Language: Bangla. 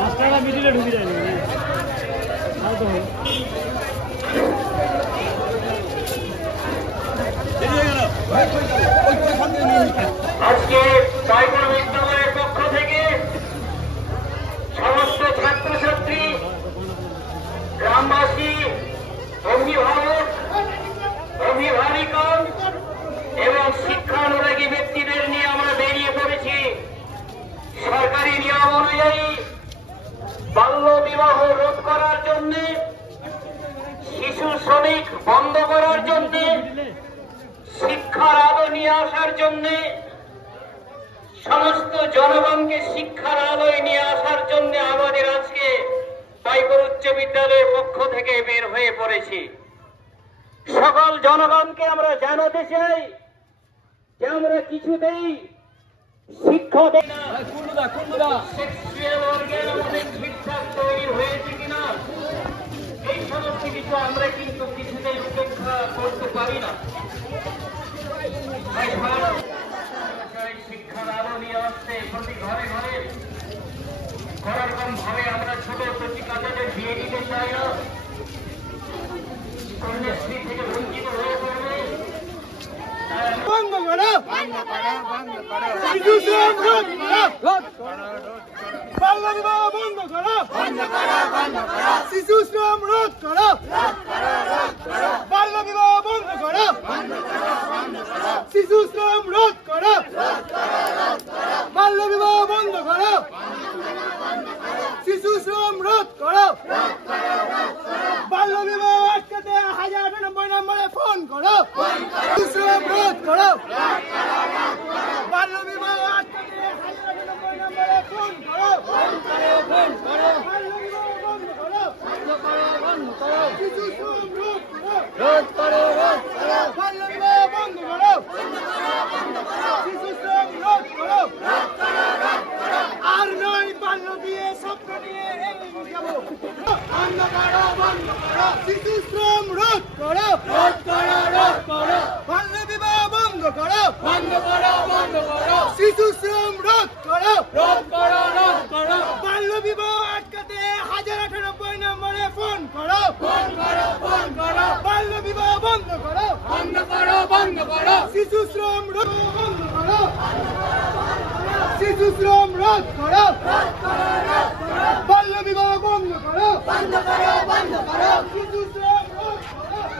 রাস্তাটা মিডিলে ঢুকে যায় আজকে জয়পুর বিদ্যালয়ের পক্ষ থেকে সমস্ত ছাত্রছাত্রী, গ্রামবাসী, অভিভাবক, অভিভাবিকগণ এবং শিক্ষানুরাগী ব্যক্তিদের নিয়ে আমরা বেরিয়ে পড়েছি সরকারি নিয়ম অনুযায়ী বাল্য বিবাহ রোধ করার জন্য, শিশু শ্রমিক বন্ধ করার জন্য, শিক্ষার আলো নিয়ে আসার জন্য, সমস্ত জনগণকে শিক্ষার আলোয় নিয়ে আসার জন্য আমাদের আজকে পাইকর উচ্চ বিদ্যালয়ের পক্ষ থেকে বের হয়ে পড়েছি। সকল জনগণকে আমরা জানাতে চাই যে আমরা কিছুতেই শিক্ষা দেই না। সেক্সুয়াল অর্গান আমাদের ঠিকঠাক তৈরি হয়েছে কিনা এই সমস্ত কিছু আমরা কিন্তু কিছুতেই উপেক্ষা করতে পারি না। শিক্ষার আলো নিয়ে আসতে প্রতি ঘরে ঘরে কোনরকম ভাবে আমরা ছোট প্রতিকাদের দিয়ে দিতে চাই না। কন্যাশ্রী থেকে বঞ্চিত হয়ে পড়বে। বন্ধ করো, শিশু শ্রম রোধ করো, বাল্য বিবাহ বন্ধ করো, শিশু শ্রম রোধ করো, বাল্য বিবাহ বন্ধ করো, শিশু শ্রম রোধ করো, বাল্য বিবাহ বন্ধ করো, শিশু শ্রম রোধ করো, বাল্য বিবাহ আটকাতে 1098 নম্বরে ফোন করো, শিশু শ্রম রোধ করো, বাল্য বিবাহ আটকাতে 1098 নম্বরে ফোন করো, বাল্য বিবাহ বন্ধ করো, শিশু শ্রম রোধ করো, বাল্য বিবাহ বন্ধ করো, শিশু শ্রম রোধ করো, আর নয় বাল্য বিয়ে স্বপ্ন নিয়ে এগিয়ে যাব। বন্ধ করো, বন্ধ করো, শিশু শ্রম রোধ করো, বাল্য বিবাহ বন্ধ করো, শিশু শ্রম রোধ করো, বাল্য বিবাহ আটকাতে 1098 নম্বরে ফোন করো, বাল্য বিবাহ বন্ধ করো, শিশু শ্রম রোধ বন্ধ করো, শিশু শ্রম রোধ করো, বাল্য বিবাহ বন্ধ করো, শিশু শ্রম রোধ করো।